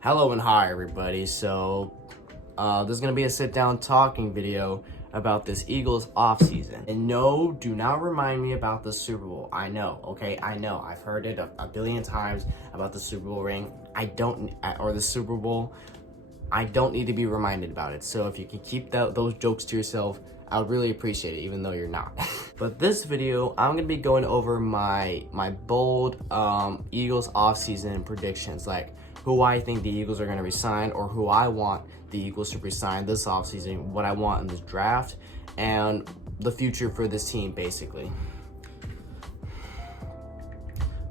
Hello and hi everybody. So this is gonna be a sit down talking video about this Eagles offseason. And no, do not remind me about the Super Bowl. I know, okay, I know. I've heard it a billion times about the Super Bowl ring. Or the Super Bowl. I don't need to be reminded about it. So if you can keep those jokes to yourself, I would really appreciate it, even though you're not. But this video, I'm gonna be going over my bold Eagles offseason predictions, like who I think the Eagles are gonna resign, or who I want the Eagles to resign this offseason, what I want in this draft, and the future for this team, basically.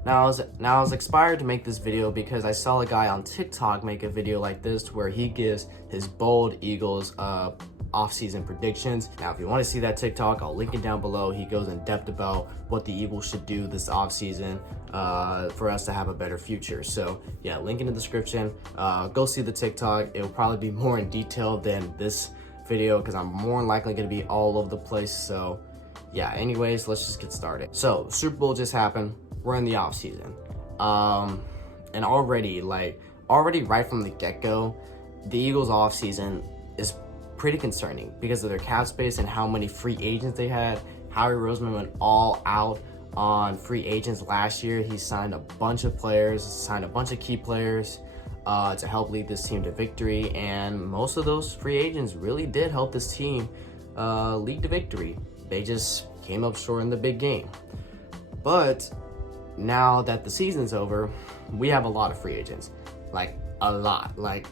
Now I was inspired to make this video because I saw a guy on TikTok make a video like this where he gives his bold Eagles offseason predictions. Now, if you want to see that TikTok, I'll link it down below. He goes in depth about what the Eagles should do this offseason for us to have a better future. So yeah, link in the description. Go see the TikTok. It will probably be more in detail than this video because I'm more than likely going to be all over the place. So yeah, anyways, let's just get started. So Super Bowl just happened. We're in the off season, and already right from the get-go, the Eagles off season is pretty concerning because of their cap space and how many free agents they had. Howie Roseman went all out on free agents last year. He signed a bunch of players, signed a bunch of key players to help lead this team to victory, and most of those free agents really did help this team lead to victory. They just came up short in the big game. But now that the season's over, we have a lot of free agents, like a lot. Like,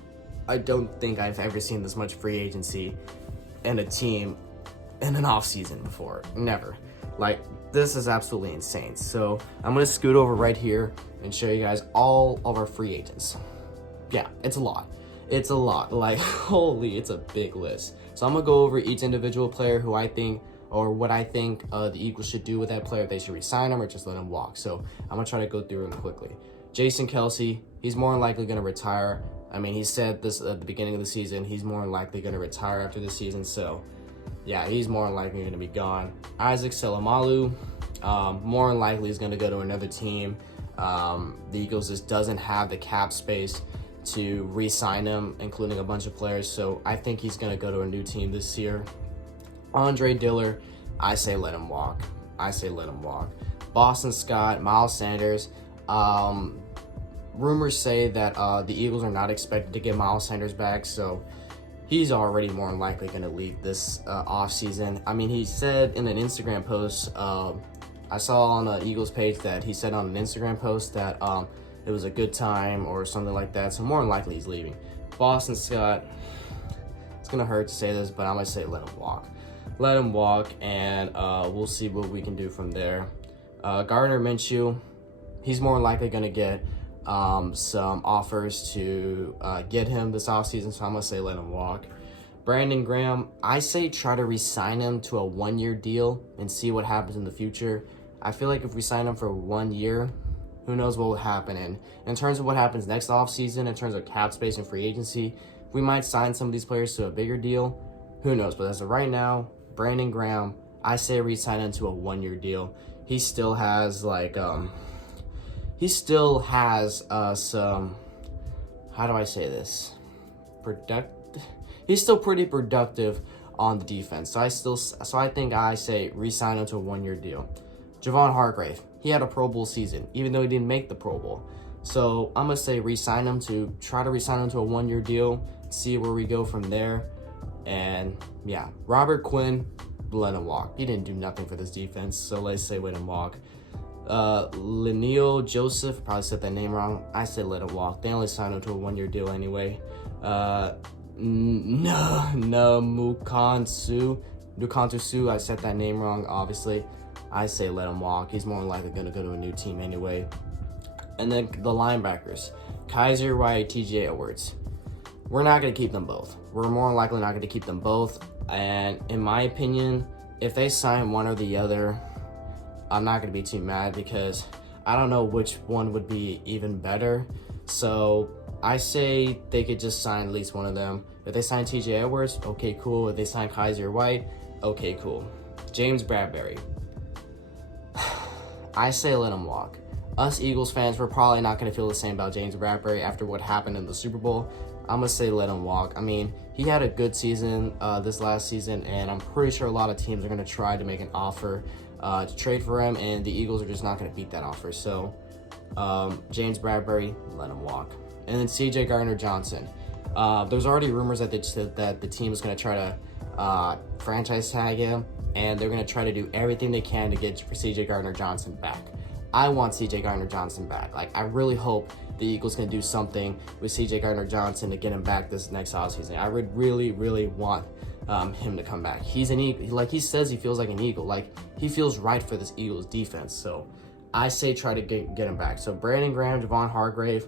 I don't think I've ever seen this much free agency in a team in an off season before. Never. Like, this is absolutely insane. So I'm gonna scoot over right here and show you guys all of our free agents. Yeah, it's a lot. It's a lot. Like, holy, it's a big list. So I'm gonna go over each individual player who I think, or what I think the Eagles should do with that player. If they should resign him or just let him walk. So I'm gonna try to go through them quickly. Jason Kelce, he's more than likely gonna retire. I mean, he said this at the beginning of the season, he's more than likely gonna retire after this season. So yeah, he's more than likely gonna be gone. Isaac Seumalo, more than likely is gonna go to another team. The Eagles just doesn't have the cap space to re-sign him, including a bunch of players. So I think he's gonna go to a new team this year. Andre Diller, I say let him walk. I say let him walk. Boston Scott, Miles Sanders. Rumors say that the Eagles are not expected to get Miles Sanders back, so he's already more than likely going to leave this offseason. I mean, he said in an Instagram post, I saw on the Eagles page that he said on an Instagram post that it was a good time or something like that, so more than likely he's leaving. Boston Scott, it's going to hurt to say this, but I'm going to say let him walk. Let him walk, and we'll see what we can do from there. Gardner Minshew, he's more likely going to get some offers to get him this offseason, so I'm going to say let him walk. Brandon Graham, I say try to re-sign him to a one-year deal and see what happens in the future. I feel like if we sign him for 1 year, who knows what will happen. And in terms of what happens next offseason, in terms of cap space and free agency, we might sign some of these players to a bigger deal. Who knows? But as of right now, Brandon Graham, I say re-sign him to a 1-year deal. He still has some, how do I say this? He's still pretty productive on the defense. So I think I say re-sign him to a 1-year deal. Javon Hargrave, he had a Pro Bowl season, even though he didn't make the Pro Bowl. So I'm gonna say try to re-sign him to a 1-year deal, see where we go from there. And yeah, Robert Quinn, let him walk. He didn't do nothing for this defense, so let's say let him walk. Leniel Joseph, probably said that name wrong. I said let him walk. They only signed him to a 1-year deal anyway. Mukantu Su, I said that name wrong, obviously. I say let him walk. He's more than likely going to go to a new team anyway. And then the linebackers, Kaiser White, TJ Edwards. We're not going to keep them both. We're more than likely not going to keep them both. And in my opinion, if they sign one or the other, I'm not going to be too mad because I don't know which one would be even better. So I say they could just sign at least one of them. If they sign TJ Edwards, okay, cool. If they sign Kaiser White, okay, cool. James Bradberry, I say let him walk. us Eagles fans, we're probably not going to feel the same about James Bradberry after what happened in the Super Bowl. I'm going to say let him walk. I mean, he had a good season this last season, and I'm pretty sure a lot of teams are going to try to make an offer to trade for him, and the Eagles are just not going to beat that offer. So James Bradberry, let him walk. And then CJ Garder Johnson. There's already rumors that the team is going to try to franchise tag him, and they're going to try to do everything they can to get CJ Garder Johnson back. I want CJ Garder Johnson back. Like, I really hope the Eagles can do something with CJ Garder Johnson to get him back this next offseason. I would really, really want him to come back. He's an Eagle. Like, he says he feels like an Eagle. Like, he feels right for this Eagles defense. So I say try to get him back. So Brandon Graham, Javon Hargrave,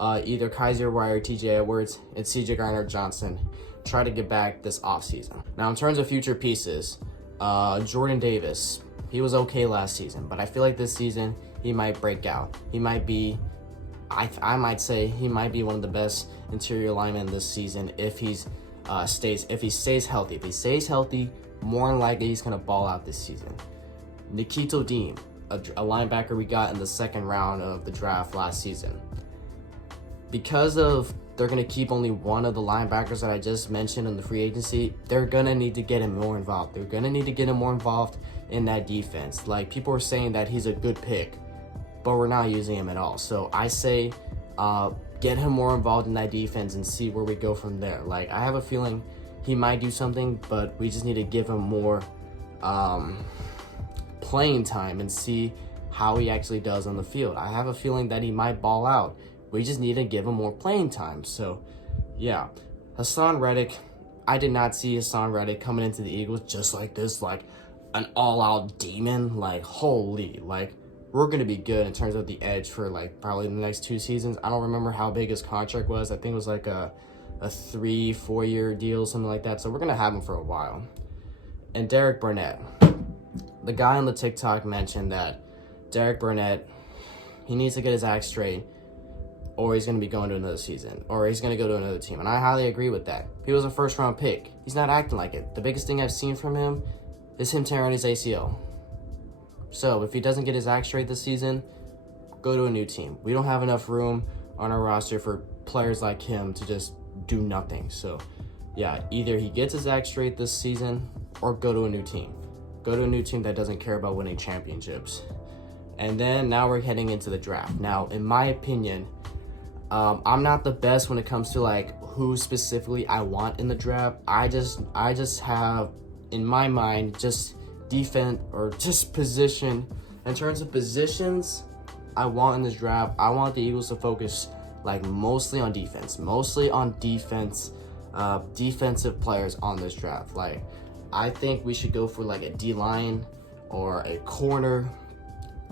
either Kaiser White or TJ Edwards, and CJ Garder Johnson try to get back this offseason. Now, in terms of future pieces, Jordan Davis, he was okay last season, but I feel like this season he might break out. He might be, I might say he might be one of the best interior linemen this season if he stays healthy. If he stays healthy, more than likely he's gonna ball out this season. Nikito Dean, a linebacker we got in the second round of the draft last season. Because of they're going to keep only one of the linebackers that I just mentioned in the free agency, they're going to need to get him more involved. They're going to need to get him more involved in that defense. Like, people are saying that he's a good pick, but we're not using him at all. So I say get him more involved in that defense and see where we go from there. Like, I have a feeling he might do something, but we just need to give him more playing time and see how he actually does on the field. I have a feeling that he might ball out. We just need to give him more playing time. So, yeah. Hassan Reddick, I did not see Hassan Reddick coming into the Eagles just like this, like an all-out demon. Like, holy, like, we're going to be good in terms of the edge for, like, probably the next 2 seasons. I don't remember how big his contract was. I think it was like a 3-4 year deal, something like that. So we're going to have him for a while. And Derek Burnett. The guy on the TikTok mentioned that Derek Burnett, he needs to get his act straight, or he's going to be going to another season, or he's going to go to another team. And I highly agree with that. He was a first-round pick. He's not acting like it. The biggest thing I've seen from him is him tearing his ACL. So if he doesn't get his act straight this season, go to a new team. We don't have enough room on our roster for players like him to just do nothing. So, yeah, either he gets his act straight this season or go to a new team. Go to a new team that doesn't care about winning championships. And then now we're heading into the draft. Now, in my opinion, I'm not the best when it comes to like who specifically I want in the draft. I just have in my mind just defense or just position. In terms of positions I want in this draft, I want the Eagles to focus like mostly on defense, defensive players on this draft. Like, I think we should go for like a D-line or a corner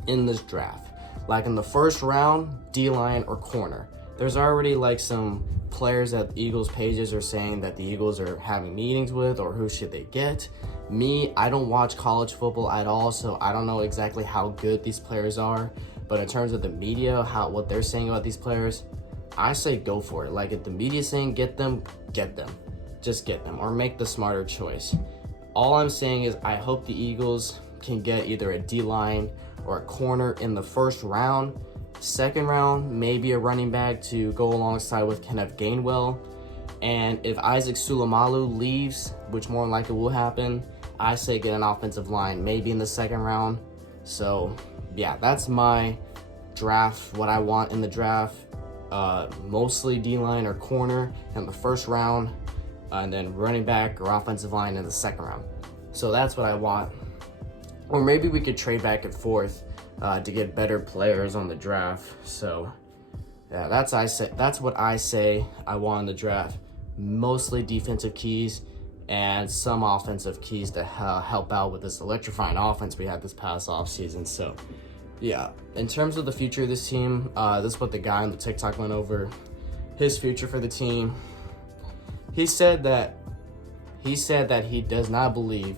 in this draft. Like in the first round, D-line or corner. There's already like some players that Eagles pages are saying that the Eagles are having meetings with, or who should they get. Me, I don't watch college football at all, so I don't know exactly how good these players are. But in terms of the media, what they're saying about these players, I say go for it. Like, if the media's saying get them. Just get them, or make the smarter choice. All I'm saying is I hope the Eagles can get either a D-line or a corner in the first round. Second round, maybe a running back to go alongside with Kenneth Gainwell. And if Isaac Sulamalu leaves, which more than likely will happen, I say get an offensive line, maybe in the second round. So, yeah, that's my draft, what I want in the draft. Mostly D-line or corner in the first round, and then running back or offensive line in the second round. So that's what I want. Or maybe we could trade back and forth to get better players on the draft. So yeah, that's what I say I want in the draft. Mostly defensive keys and some offensive keys to help out with this electrifying offense we had this past offseason. So yeah, in terms of the future of this team, this is what the guy on the TikTok went over. His future for the team. He said that he does not believe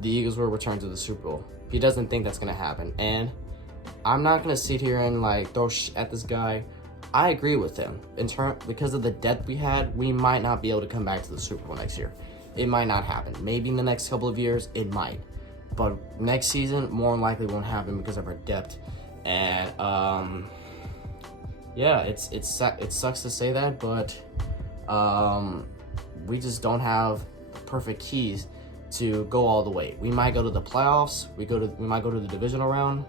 the Eagles will return to the Super Bowl. He doesn't think that's going to happen. And I'm not going to sit here and like throw at this guy. I agree with him. Because of the depth we had, we might not be able to come back to the Super Bowl next year. It might not happen. Maybe in the next couple of years, it might. But next season, more than likely won't happen because of our depth And yeah, it sucks to say that, but we just don't have the perfect keys to go all the way. We might go to the playoffs, we might go to the divisional round,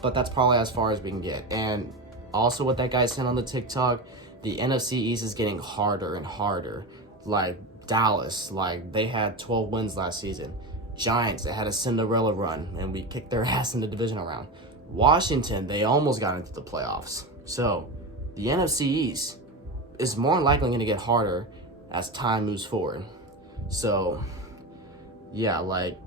but that's probably as far as we can get. And also what that guy said on the TikTok, the NFC East is getting harder and harder. Like Dallas, like they had 12 wins last season. Giants, they had a Cinderella run and we kicked their ass in the divisional round. Washington, they almost got into the playoffs. So the NFC East is more than likely going to get harder as time moves forward. So yeah, like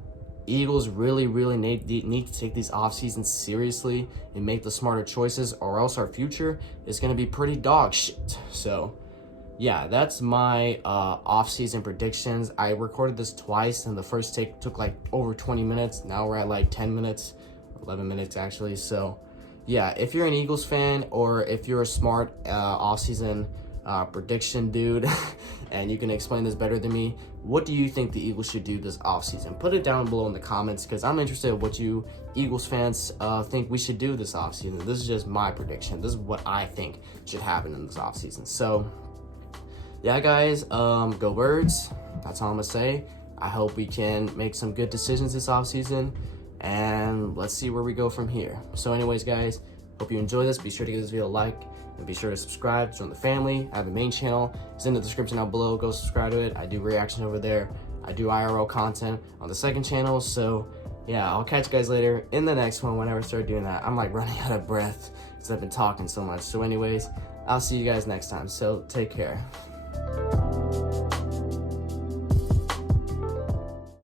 Eagles really need to take these off seasons seriously and make the smarter choices, or else our future is going to be pretty dog shit. So yeah, that's my off-season predictions. I recorded this twice, and the first take took like over 20 minutes. Now we're at like 10 minutes, 11 minutes actually. So yeah, if you're an Eagles fan, or if you're a smart off-season prediction dude, and you can explain this better than me, what do you think the Eagles should do this offseason? Put it down below in the comments, because I'm interested in what you Eagles fans think we should do this offseason. This is just my prediction. This is what I think should happen in this offseason. So yeah, guys, go Birds. That's all I'm gonna say. I hope we can make some good decisions this offseason, and let's see where we go from here. So anyways, guys, hope you enjoy this. Be sure to give this video a like, and be sure to subscribe, join the family. I have a main channel. It's in the description down below. Go subscribe to it. I do reaction over there. I do IRL content on the second channel. So yeah, I'll catch you guys later in the next one whenever I start doing that. I'm like running out of breath because I've been talking so much. So anyways, I'll see you guys next time. So take care.